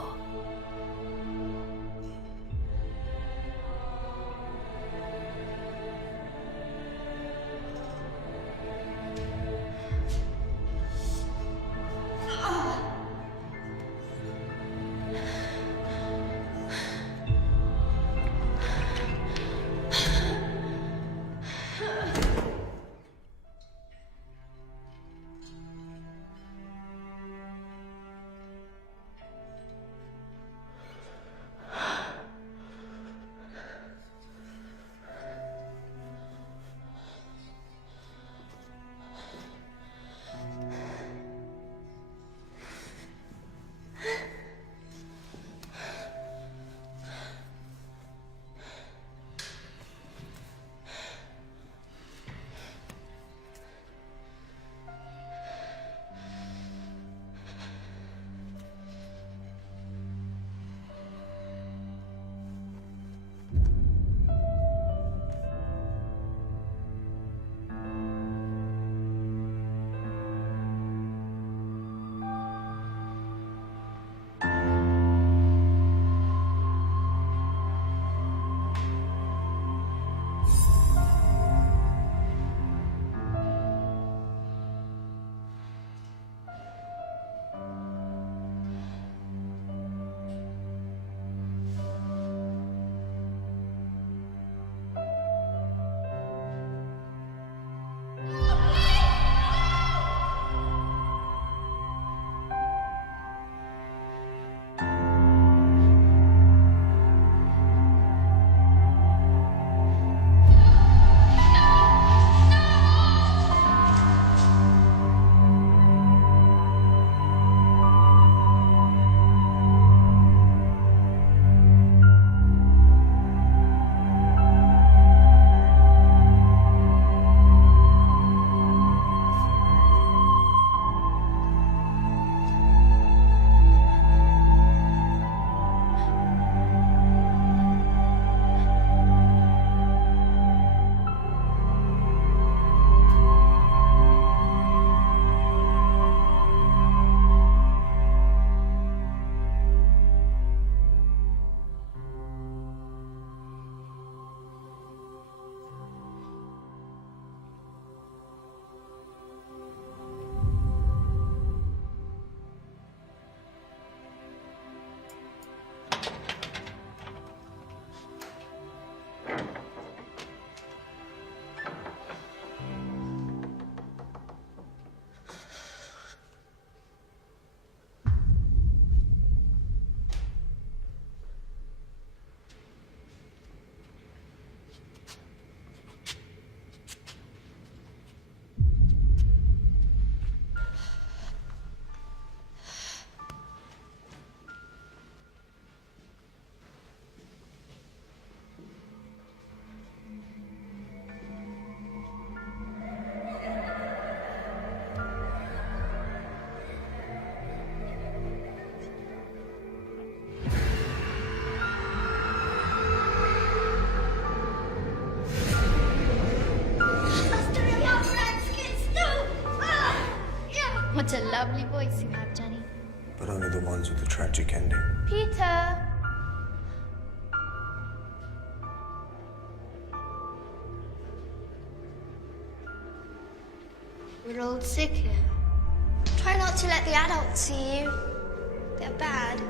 What a lovely voice you have, Jenny. But only the ones with the tragic ending. Peter! We're all sick here. Try not to let the adults see you. They're bad.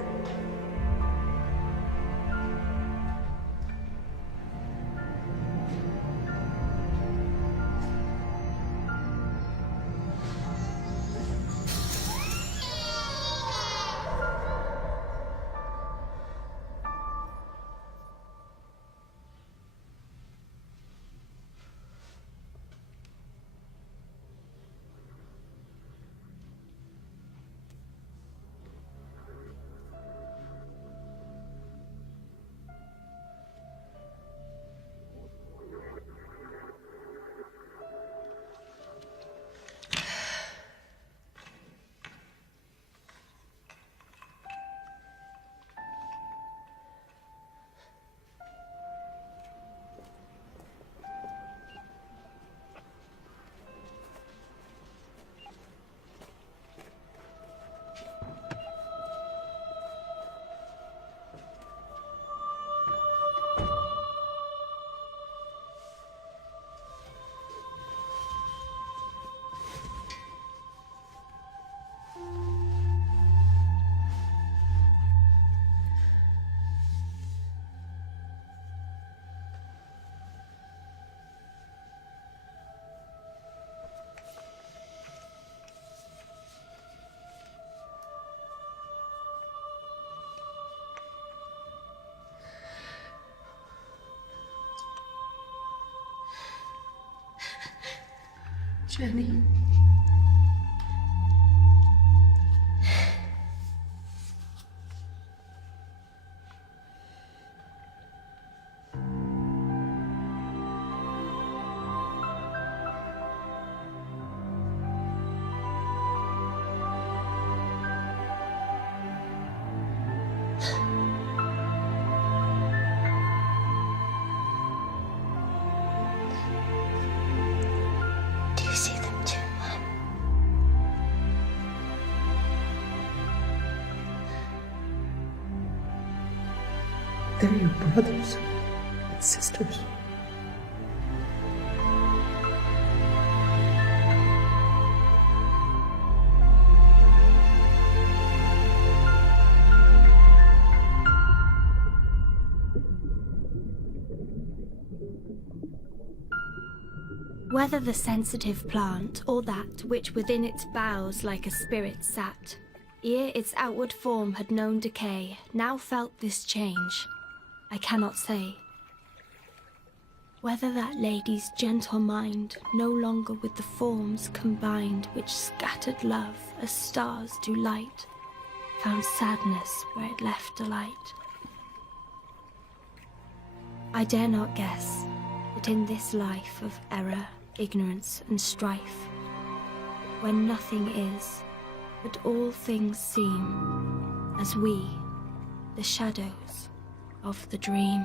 Jenny. Do you see them too, Mum? They're your brothers and sisters. Whether the sensitive plant, or that which within its boughs like a spirit sat, ere its outward form had known decay, now felt this change, I cannot say. Whether that lady's gentle mind, no longer with the forms combined which scattered love as stars do light, found sadness where it left delight. I dare not guess that in this life of error, ignorance and strife, when nothing is, but all things seem as we, the shadows of the dream.